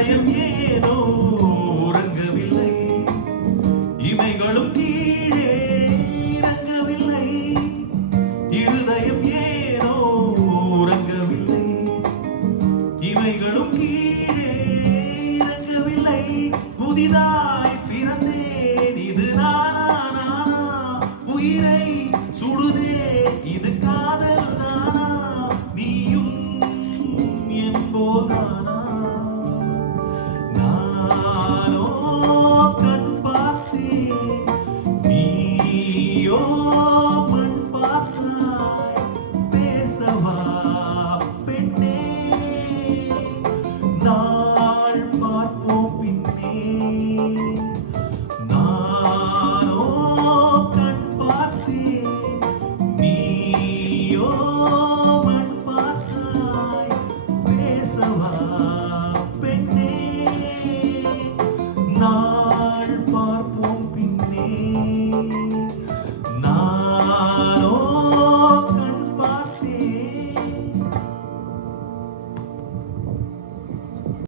இருதயம் ஏனோ உறங்கவில்லை, இமைகளும் கீழே இறங்கவில்லை. இருதயம் ஏனோ உறங்கவில்லை, இமைகளும் கீழே இறங்கவில்லை. புதிதாய் பிறந்தேன், இது நானா? உயிரை சுடுதே, இது காதல் தானா? நீயும் என்போதானா? நானோ கண் பார்த்தேன், நீயோ மண் பார்த்தாய். பேசவா பெண்ணே, நாள் பார்ப்போம் பின்னே. நானோ கண் பார்த்தேன், நீயோ மண் பார்த்தாய். பேசவா பெண்ணே, நான்